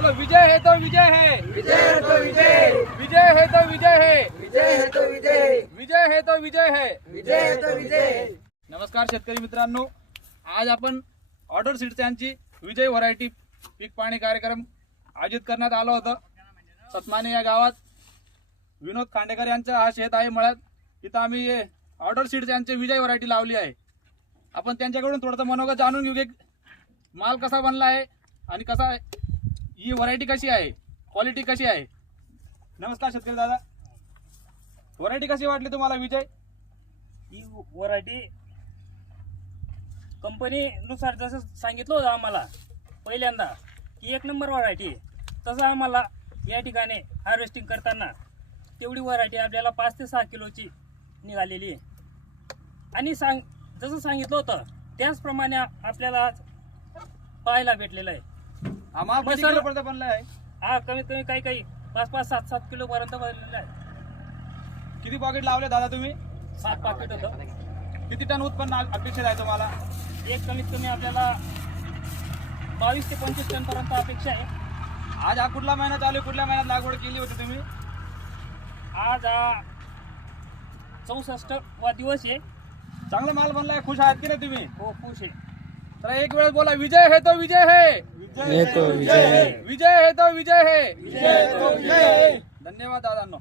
बोलो विजय है तो विजय है, विजय है तो विजय, विजय है तो विजय है, विजय है तो विजय, विजय है तो विजय है. विजय है तो विजय. नमस्कार शेतकरी मित्रांनो, आज आपण ऑर्डर सीड्स यांची विजय व्हरायटी पीक पाहणी कार्यक्रम आयोजित करण्यात आला होता. सतमाने या गावात विनोद खांडेकर यांचा हा शेत आहे मळ्यात. इथं आम्ही ऑर्डर सीड्स यांची विजय व्हरायटी लावली आहे. आपण त्यांच्याकडून थोडंसं मनोगत जाणून घेऊ की माल कसा बनला आहे आणि कसा आहे, ही व्हरायटी कशी आहे, क्वालिटी कशी आहे. नमस्कार शेतकरी दादा, व्हरायटी कशी वाटली तुम्हाला विजय? ही व्हरायटी कंपनीनुसार जसं सांगितलं होतं आम्हाला पहिल्यांदा की 1 नंबर व्हरायटी आहे, तसं आम्हाला या ठिकाणी हार्वेस्टिंग करताना तेवढी व्हरायटी आपल्याला 5 ते 6 किलोची निघालेली आहे. आणि जसं सांगितलं होतं त्याचप्रमाणे आपल्याला आज पाहायला भेटलेलं आहे. हा माल किती सर- किलोपर्यंत बनला आहे? हा कमीत कमी काही 5-5, 7-7 किलो पर्यंत बनलेला आहे. किती पॉकेट लावले दादा तुम्ही? 7 पाकिट होतं. किती टन उत्पन्न अपेक्षित आहे तुम्हाला? एक कमीत कमी आपल्याला 22 ते 25 टन पर्यंत अपेक्षा आहे. आज हा कुठला महिना चालू आहे? कुठल्या महिन्यात लागवड केली होती तुम्ही? आज हा 64वा दिवस आहे. चांगला माल बनलाय, खुश आहात की नाही तुम्ही? हो खुश आहे. तर एक वेळेस बोला विजय है तो विजय है, विजय है तो विजय, विजय है तो विजय है. विजय है तो विजय. धन्यवाद दादांनो.